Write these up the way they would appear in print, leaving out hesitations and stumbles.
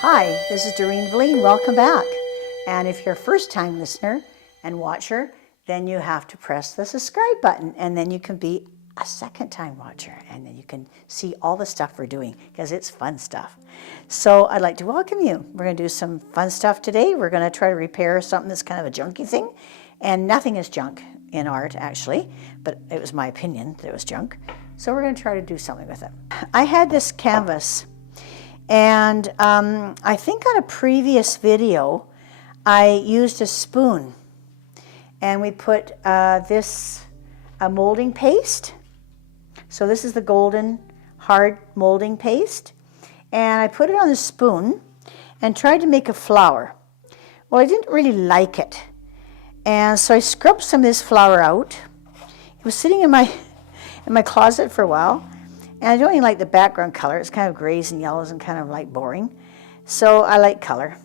Hi, this is Doreen Velin. Welcome back. And if you're a first-time listener and watcher, then you have to press the subscribe button, and then you can be a second-time watcher, and then you can see all the stuff we're doing, because it's fun stuff. So I'd like to welcome you. We're going to do some fun stuff today. We're going to try to repair something that's kind of a junky thing, and nothing is junk in art, actually, but it was my opinion that it was junk. So we're going to try to do something with it. I had this canvas, and I think on a previous video, I used a spoon, and we put this molding paste. So this is the golden hard molding paste, and I put it on the spoon and tried to make a flower. Well, I didn't really like it, and so I scrubbed some of this flour out. It was sitting in my closet for a while, and I don't even like the background color. It's kind of grays and yellows and kind of like boring. So I like color.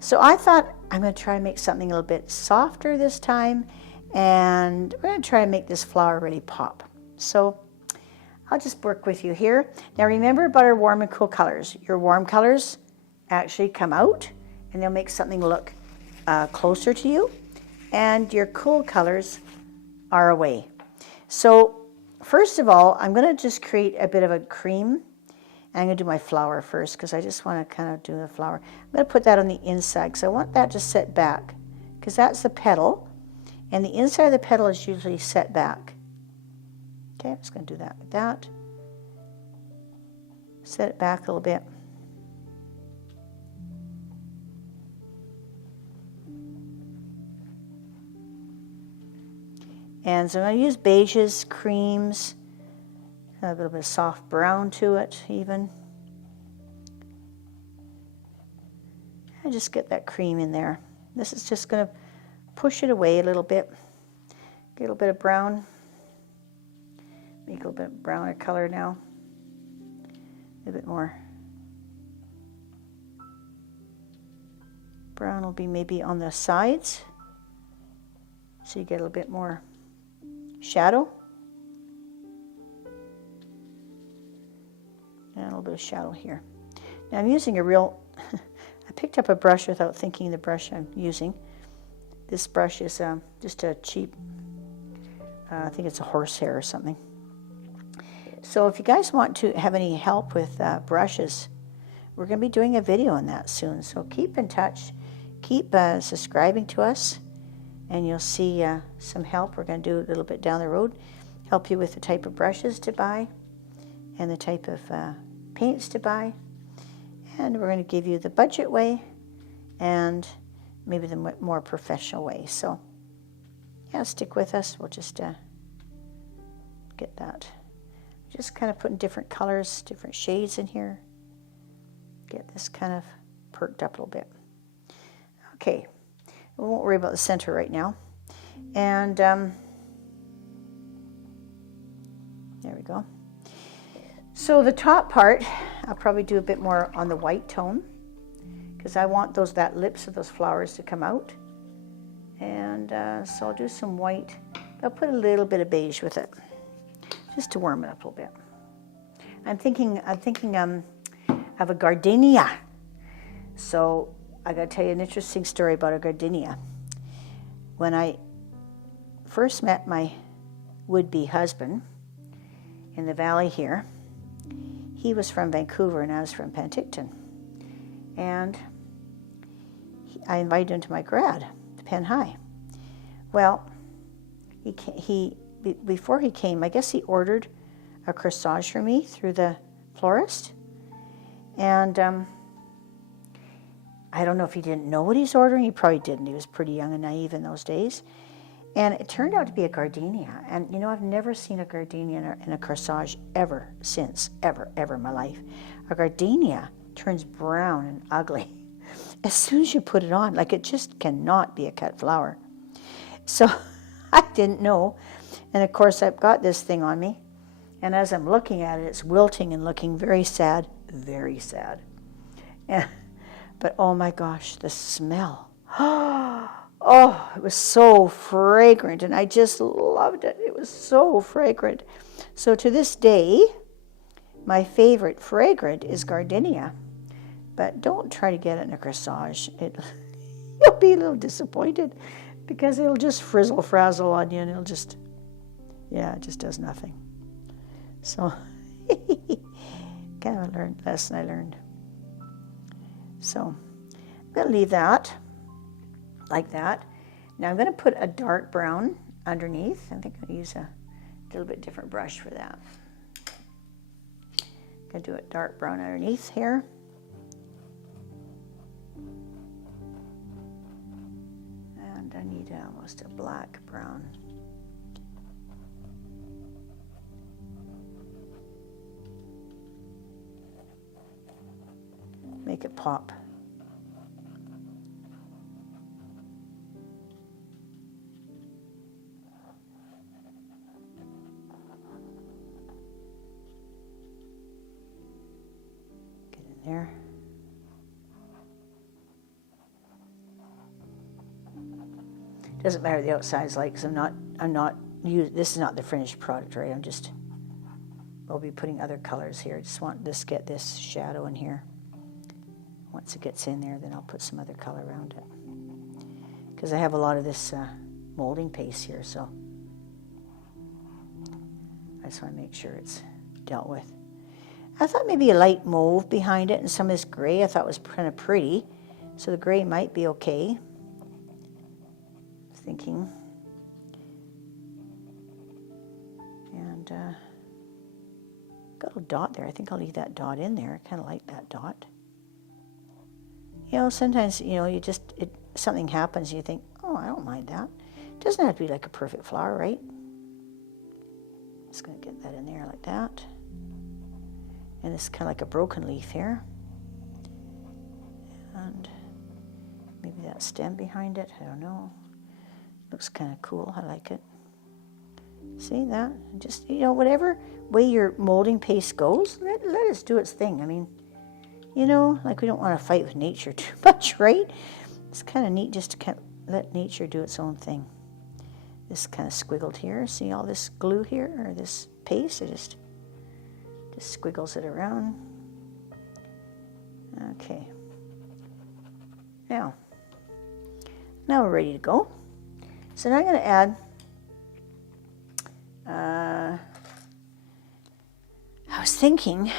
So I thought I'm going to try and make something a little bit softer this time, and we're going to try to make this flower really pop. So I'll just work with you here. Now remember about our warm and cool colors. Your warm colors actually come out, and they'll make something look closer to you, and your cool colors are away. So first of all, I'm going to just create a bit of a cream. I'm going to do my flower first, because I just want to kind of do the flower. I'm going to put that on the inside, because I want that to set back, because that's the petal, and the inside of the petal is usually set back. Okay, I'm just going to do that with that. Set it back a little bit. And so I'm going to use beiges, creams, a little bit of soft brown to it even. And just get that cream in there. This is just going to push it away a little bit. Get a little bit of brown. Make a little bit browner color now. A little bit more. Brown will be maybe on the sides, so you get a little bit more shadow. And a little bit of shadow here. Now I'm using a real, I picked up a brush without thinking the brush I'm using. This brush is just a cheap, I think it's a horsehair or something. So if you guys want to have any help with brushes, we're going to be doing a video on that soon. So keep in touch, keep subscribing to us, and you'll see some help. We're going to do a little bit down the road, help you with the type of brushes to buy and the type of paints to buy. And we're going to give you the budget way and maybe the more professional way. So yeah, stick with us. We'll just get that. Just kind of putting different colors, different shades in here. Get this kind of perked up a little bit. Okay, we won't worry about the center right now. And there we go. So the top part, I'll probably do a bit more on the white tone, because I want that lips of those flowers to come out. And so I'll do some white. I'll put a little bit of beige with it, just to warm it up a little bit. I'm thinking of a gardenia. So I got to tell you an interesting story about a gardenia. When I first met my would-be husband in the valley here, he was from Vancouver and I was from Penticton. And I invited him to my grad, to Penn High. Well, before he came, I guess he ordered a corsage for me through the florist. And I don't know if he didn't know what he's ordering. He probably didn't. He was pretty young and naive in those days. And it turned out to be a gardenia. And you know, I've never seen a gardenia in a corsage ever since, ever in my life. A gardenia turns brown and ugly as soon as you put it on. Like, it just cannot be a cut flower. So I didn't know. And of course, I've got this thing on me. And as I'm looking at it, it's wilting and looking very sad, very sad. But oh my gosh, the smell. Oh, it was so fragrant, and I just loved it. It was so fragrant. So to this day, my favorite fragrant is gardenia. But don't try to get it in a corsage. You'll be a little disappointed because it'll just frizzle frazzle on you, and it'll just, yeah, it just does nothing. So kind of a lesson I learned. So I'm going to leave that like that. Now I'm going to put a dark brown underneath. I think I'm going to use a little bit different brush for that. I'm going to do a dark brown underneath here. And I need almost a black brown. Make it pop. Get in there. Doesn't matter the outside's like, because this is not the finished product, right? I'll be putting other colors here. I just want this, get this shadow in here. Once it gets in there, then I'll put some other color around it. Because I have a lot of this molding paste here, so I just want to make sure it's dealt with. I thought maybe a light mauve behind it and some of this gray I thought was kind of pretty. So the gray might be okay. Thinking. And got a little dot there. I think I'll leave that dot in there. I kind of like that dot. You know, sometimes, you know, something happens and you think, oh, I don't mind that. It doesn't have to be like a perfect flower, right? Just going to get that in there like that. And it's kind of like a broken leaf here. And maybe that stem behind it, I don't know. Looks kind of cool, I like it. See that? Just, you know, whatever way your molding paste goes, let it do its thing. I mean, you know, like we don't want to fight with nature too much, right? It's kind of neat just to kind of let nature do its own thing. This kind of squiggled here. See all this glue here, or this paste? It just squiggles it around. Okay. Now we're ready to go. So now I'm going to add, I was thinking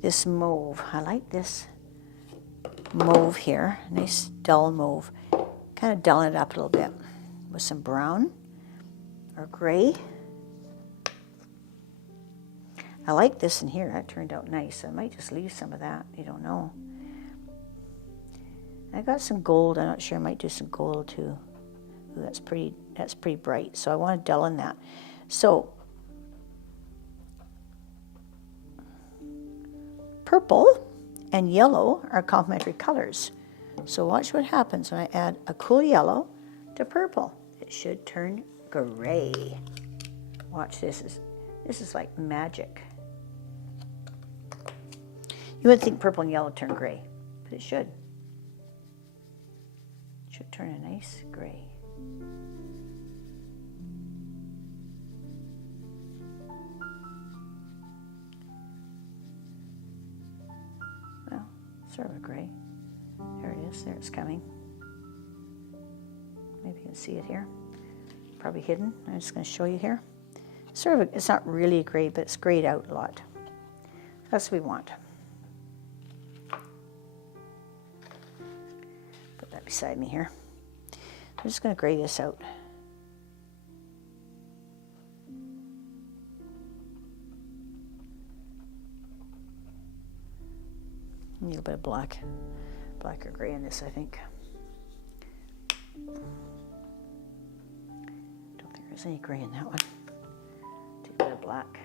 this mauve. I like this mauve here, nice dull mauve. Kind of dulling it up a little bit with some brown or gray. I like this in here. That turned out nice. I might just leave some of that. You don't know. I got some gold. I'm not sure. I might do some gold too. Ooh, that's pretty bright. So I want to dull in that. So purple and yellow are complementary colors. So watch what happens when I add a cool yellow to purple. It should turn gray. Watch this. This is like magic. You wouldn't think purple and yellow turn gray, but it should. It should turn a nice gray. Well, sort of a gray. There it is. There it's coming. Maybe you can see it here. Probably hidden. I'm just going to show you here. Sort of, it's not really gray, but it's grayed out a lot. That's what we want. Put that beside me here. I'm just going to gray this out. A little bit of black or gray in this, I think. Don't think there's any gray in that one. Do a bit of black.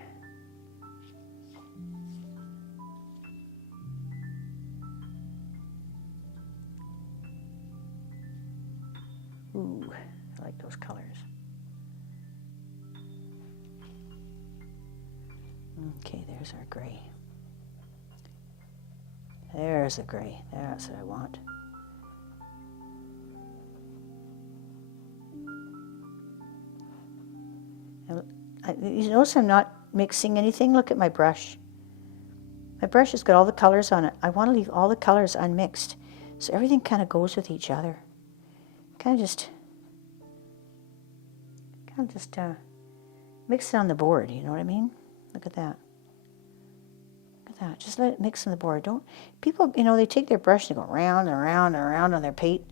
Ooh, I like those colors. Okay, there's our gray. There's the gray. That's what I want. You notice I'm not mixing anything. Look at my brush. My brush has got all the colors on it. I want to leave all the colors unmixed, so everything kind of goes with each other. Kind of just mix it on the board, you know what I mean? Look at that. Look at that. Just let it mix on the board. Don't people, you know, they take their brush and go round and round and round on their paint,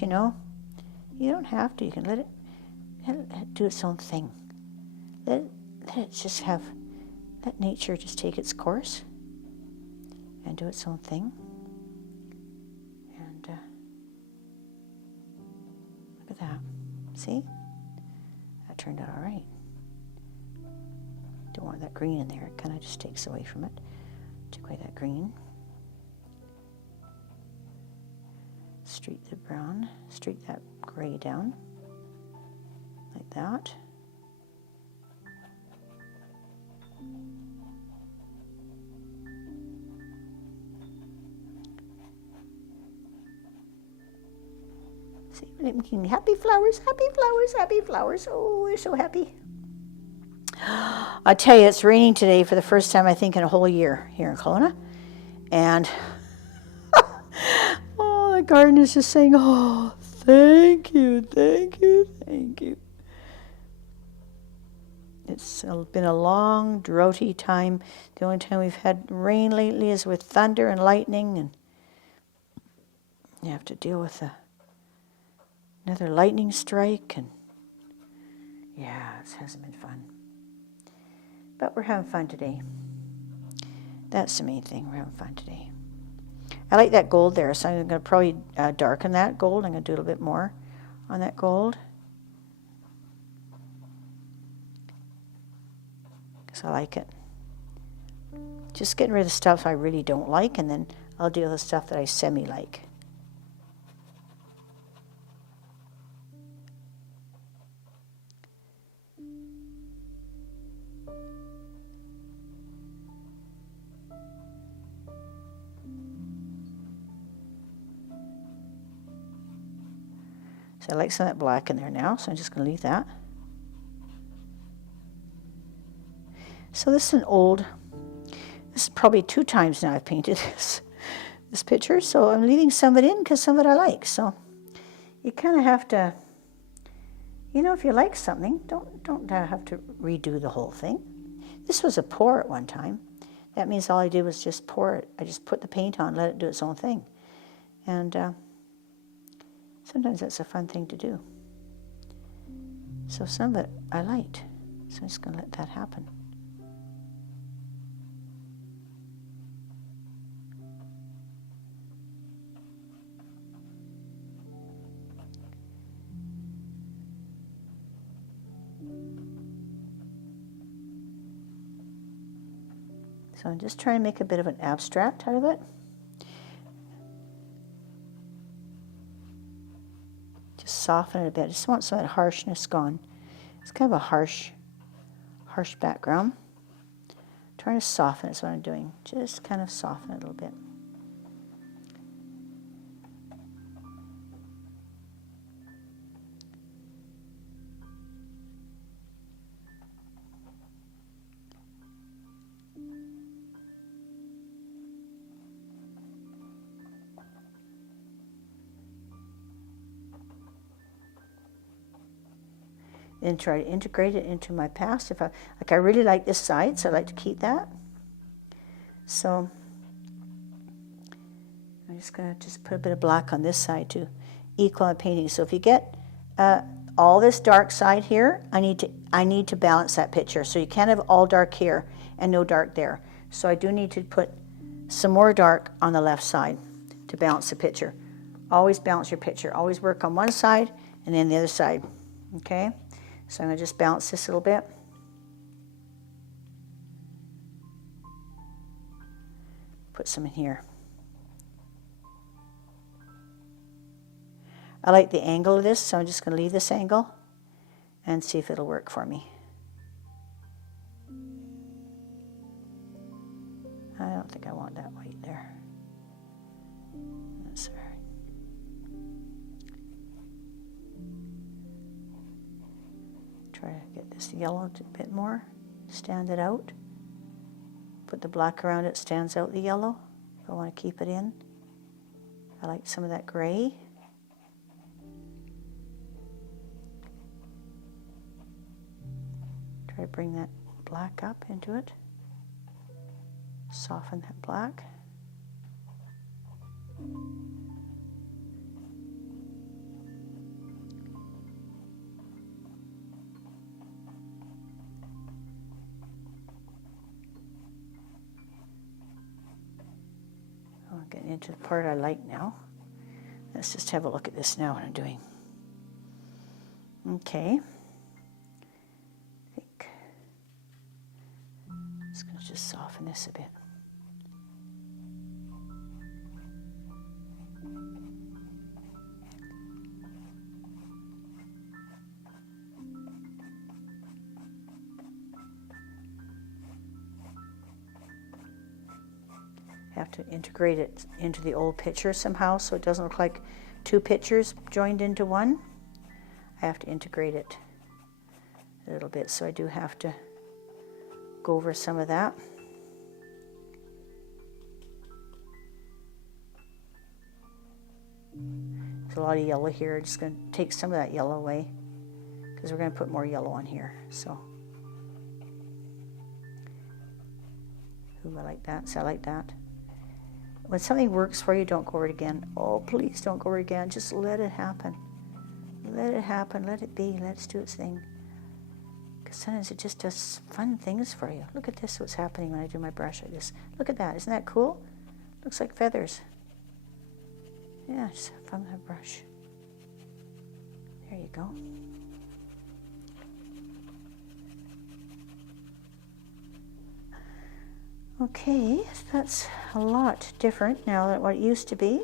you know? You don't have to. You can let it do its own thing. Let it just let nature just take its course and do its own thing. And look at that. See? That turned out all right. Don't want that green in there. It kind of just takes away from it. Take away that green. Streak the brown. Streak that gray down. Like that. See, making happy flowers, happy flowers, happy flowers. Oh, we're so happy. I tell you, it's raining today for the first time, I think, in a whole year here in Kelowna. And oh, the garden is just saying, oh, thank you, thank you, thank you. It's been a long, droughty time. The only time we've had rain lately is with thunder and lightning, and you have to deal with another lightning strike, and yeah, it hasn't been fun. But we're having fun today. That's the main thing, we're having fun today. I like that gold there, so I'm going to probably darken that gold. I'm going to do a little bit more on that gold. Because I like it. Just getting rid of the stuff I really don't like, and then I'll deal with the stuff that I semi-like. So I like some of that black in there now, so I'm just going to leave that. So this is this is probably 2 times now I've painted this picture, so I'm leaving some of it in because some of it I like. So you kind of have to, you know, if you like something, don't have to redo the whole thing. This was a pour at one time. That means all I did was just pour it. I just put the paint on, let it do its own thing. And sometimes that's a fun thing to do. So some of it I liked, so I'm just going to let that happen. So I'm just trying to make a bit of an abstract out of it. Just soften it a bit. I just want some of that harshness gone. It's kind of a harsh background. Trying to soften it is what I'm doing. Just kind of soften it a little bit. And try to integrate it into my past. If I really like this side, so I like to keep that. So I'm just going to put a bit of black on this side to equal my painting. So if you get all this dark side here, I need to balance that picture. So you can't have all dark here and no dark there. So I do need to put some more dark on the left side to balance the picture. Always balance your picture. Always work on one side and then the other side. Okay? So I'm going to just balance this a little bit. Put some in here. I like the angle of this, so I'm just going to leave this angle and see if it'll work for me. I don't think I want that white there. That's all right. Try to get this yellow a bit more, stand it out, Put the black around it, stands out the yellow. If I want to keep it in. I like some of that gray. Try to bring that black up into it. Soften that black. I'm getting into the part I like now. Let's just have a look at this now, what I'm doing. Okay. I think I'm just going to soften this a bit. Have to integrate it into the old picture somehow so it doesn't look like two pictures joined into one. I have to integrate it a little bit, so I do have to go over some of that. There's a lot of yellow here. I'm just going to take some of that yellow away because we're going to put more yellow on here. So, ooh, I like that. So I like that. When something works for you, don't go over it again. Oh, please don't go over it again. Just let it happen. Let it happen. Let it be. Let it do its thing. Because sometimes it just does fun things for you. Look at this, what's happening when I do my brush like this. Look at that. Isn't that cool? Looks like feathers. Yeah, just have fun with a brush. There you go. Okay, that's a lot different now than what it used to be.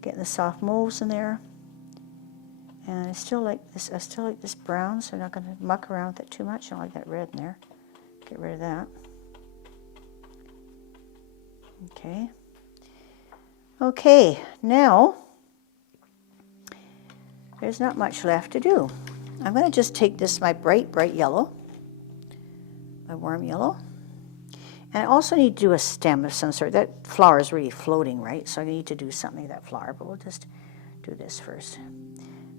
Getting the soft mauves in there. And I still like this brown, so I'm not going to muck around with it too much. I don't like that red in there. Get rid of that. Okay. Okay, now there's not much left to do. I'm going to just take this, my bright, bright yellow, my warm yellow. And I also need to do a stem of some sort. That flower is really floating, right? So I need to do something with that flower, but we'll just do this first.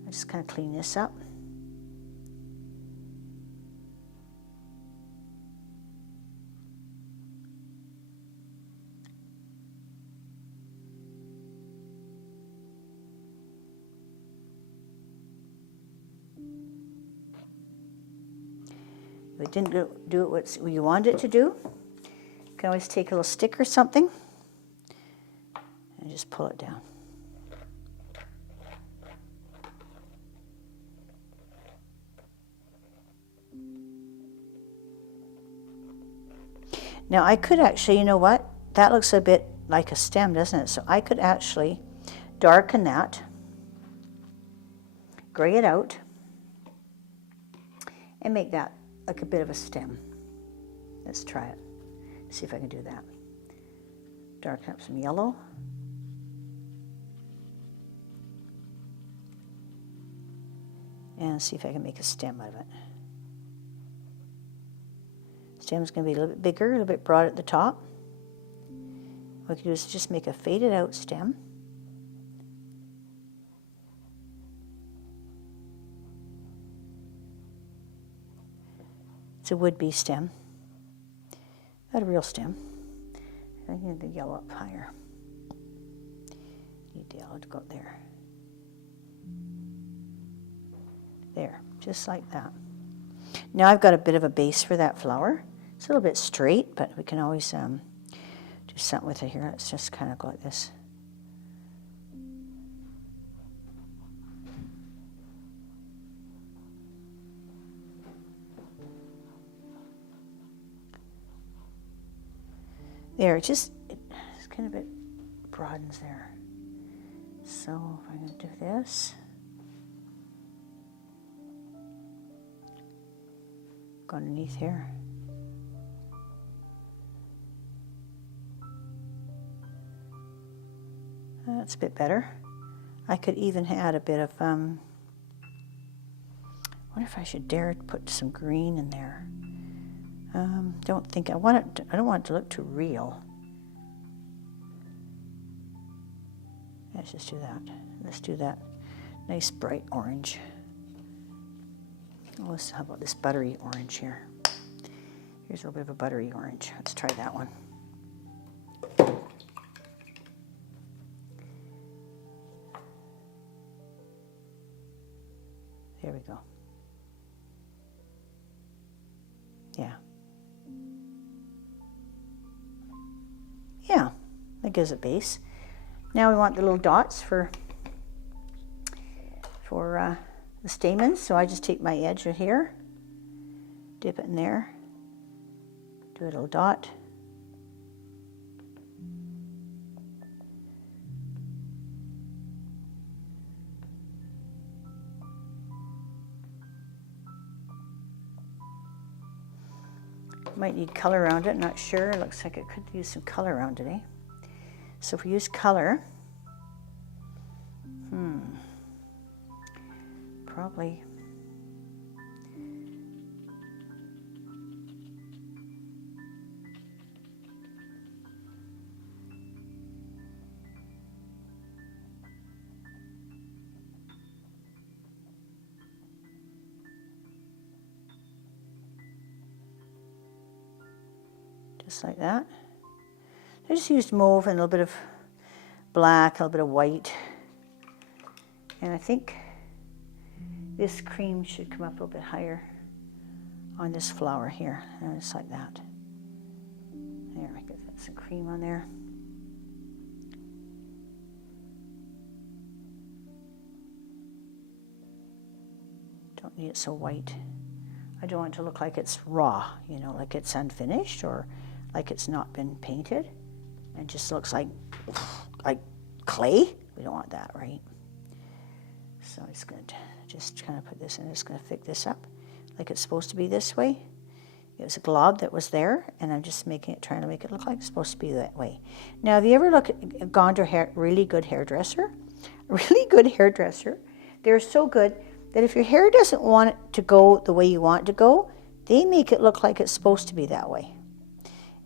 I'll just kind of clean this up. If it didn't do it what you wanted it to do, you can always take a little stick or something and just pull it down. Now I could actually, you know what? That looks a bit like a stem, doesn't it? So I could actually darken that, gray it out, and make that like a bit of a stem. Let's try it. See if I can do that. Darken up some yellow. And see if I can make a stem out of it. Stem's going to be a little bit bigger, a little bit broad at the top. What we can do is just make a faded out stem. It's a would-be stem, not a real stem. I need the yellow up higher. Need the yellow to go up there. There, just like that. Now I've got a bit of a base for that flower. It's a little bit straight, but we can always do something with it here. Let's just kind of go like this. There, it's kind of, it broadens there. So if I'm going to do this, go underneath here. That's a bit better. I could even add a bit of, what wonder if I should dare put some green in there. Don't think I want it. I don't want it to look too real. Let's just do that. Let's do that nice bright orange. Oh, how about this buttery orange here? Here's a little bit of a buttery orange. Let's try that one. There we go. Yeah. Yeah, that gives it base. Now we want the little dots for the stamens. So I just take my edge right here, dip it in there, do a little dot. Might need color around it, not sure. It looks like it could use some color around it, eh? So if we use color, probably just like that. I just used mauve and a little bit of black, a little bit of white. And I think this cream should come up a little bit higher on this flower here. And just like that. There, I get some cream on there. Don't need it so white. I don't want it to look like it's raw, you know, like it's unfinished or like it's not been painted and just looks like clay. We don't want that, right? So it's going to just kind of put this in. It's going to pick this up like it's supposed to be this way. It was a glob that was there, and I'm just trying to make it look like it's supposed to be that way. Now, have you ever gone to a really good hairdresser? A really good hairdresser. They're so good that if your hair doesn't want it to go the way you want it to go, they make it look like it's supposed to be that way.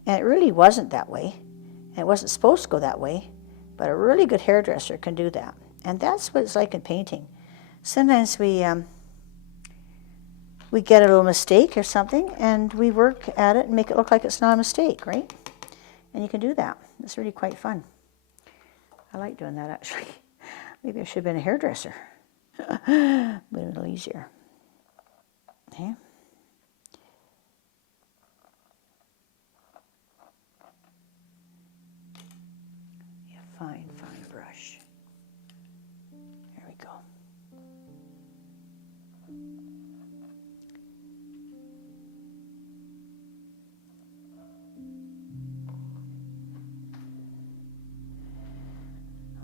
And it really wasn't that way. And it wasn't supposed to go that way. But a really good hairdresser can do that. And that's what it's like in painting. Sometimes we get a little mistake or something, and we work at it and make it look like it's not a mistake, right? And you can do that. It's really quite fun. I like doing that, actually. Maybe I should have been a hairdresser. But a little easier. Okay. Yeah, fine brush. There we go.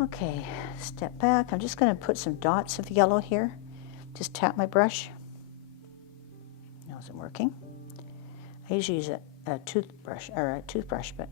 Okay, step back. I'm just going to put some dots of yellow here. Just tap my brush. It wasn't working. I usually use a toothbrush, but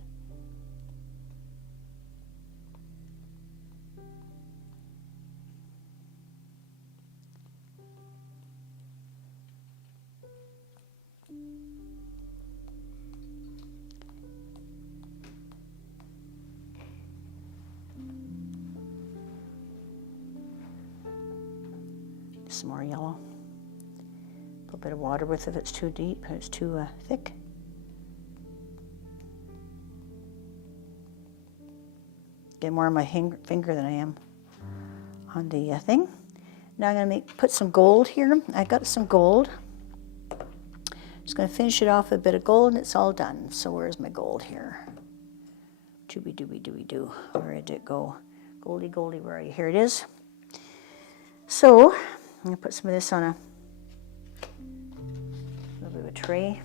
some more yellow. A little bit of water with it if it's too deep, if it's too thick. Get more on my finger than I am on the thing. Now I'm going to put some gold here. I got some gold. Just going to finish it off with a bit of gold, and it's all done. So where's my gold here? Dooby dooby dooby doo. Where did it go? Goldie, goldie, where are you? Here it is. So I'm going to put some of this on a little bit of a tray.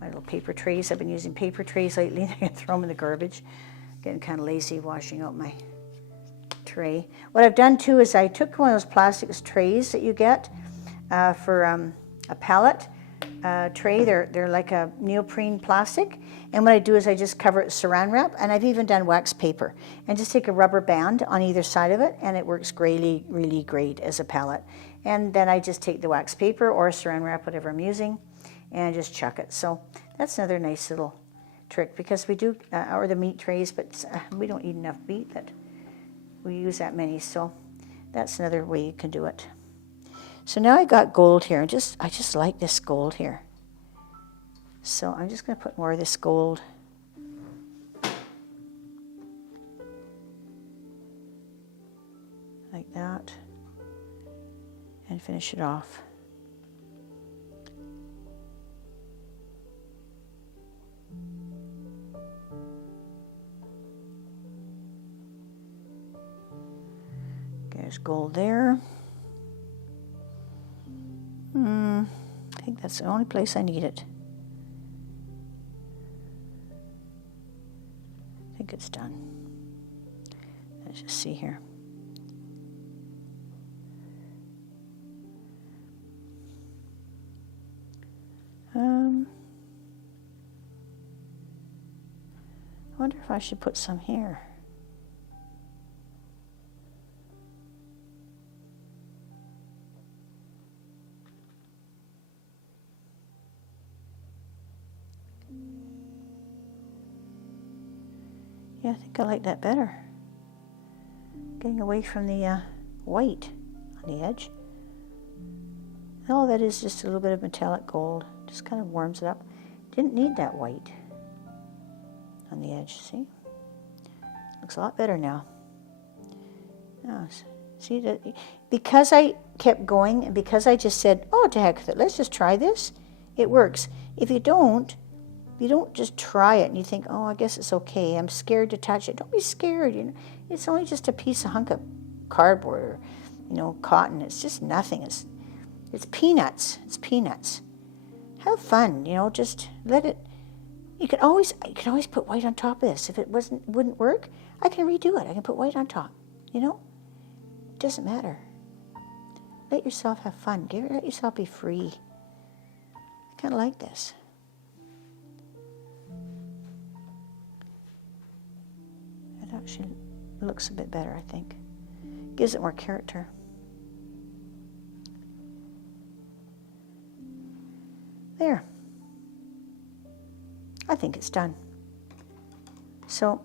My little paper trays. I've been using paper trays lately. I'm going to throw them in the garbage. Getting kind of lazy washing out my tray. What I've done too is I took one of those plastic trays that you get for a palette. tray. They're like a neoprene plastic. And what I do is I just cover it with saran wrap, and I've even done wax paper. And just take a rubber band on either side of it, and it works really, really great as a palette. And then I just take the wax paper or saran wrap, whatever I'm using, and just chuck it. So that's another nice little trick, because we do, or the meat trays, but we don't eat enough meat that we use that many. So that's another way you can do it. So now I got gold here. I just like this gold here. So I'm just going to put more of this gold. Like that. And finish it off. There's gold there. I think that's the only place I need it. I think it's done. Let's just see here. I wonder if I should put some here. Yeah, I think I like that better. Getting away from the white on the edge. And all that is just a little bit of metallic gold. Just kind of warms it up. Didn't need that white on the edge, see? Looks a lot better now. Oh, see, that because I kept going and because I just said, oh, to heck with it, let's just try this, it works. If you don't just try it and you think, oh, I guess it's okay. I'm scared to touch it. Don't be scared. You know, it's only just a hunk of cardboard or, cotton. It's just nothing. It's peanuts. It's peanuts. Have fun. Just let it. You can always put white on top of this. If it wouldn't work, I can redo it. I can put white on top. It doesn't matter. Let yourself have fun. Let yourself be free. I kind of like this. It actually looks a bit better, I think. Gives it more character. There. I think it's done. So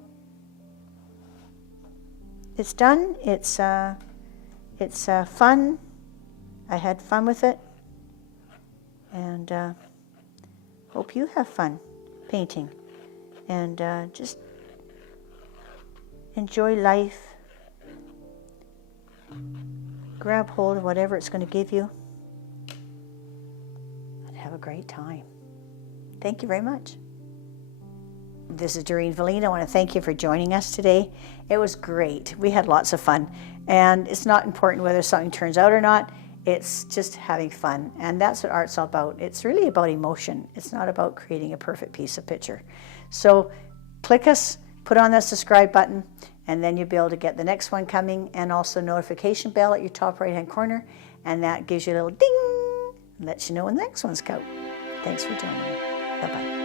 it's done. It's fun. I had fun with it, and hope you have fun painting, and just enjoy life. Grab hold of whatever it's going to give you, and have a great time. Thank you very much. This is Doreen Velin. I want to thank you for joining us today. It was great. We had lots of fun. And it's not important whether something turns out or not. It's just having fun. And that's what art's all about. It's really about emotion. It's not about creating a perfect piece of picture. So click us, put on that subscribe button, and then you'll be able to get the next one coming, and also notification bell at your top right-hand corner. And that gives you a little ding and lets you know when the next one's out. Thanks for joining me. Bye-bye.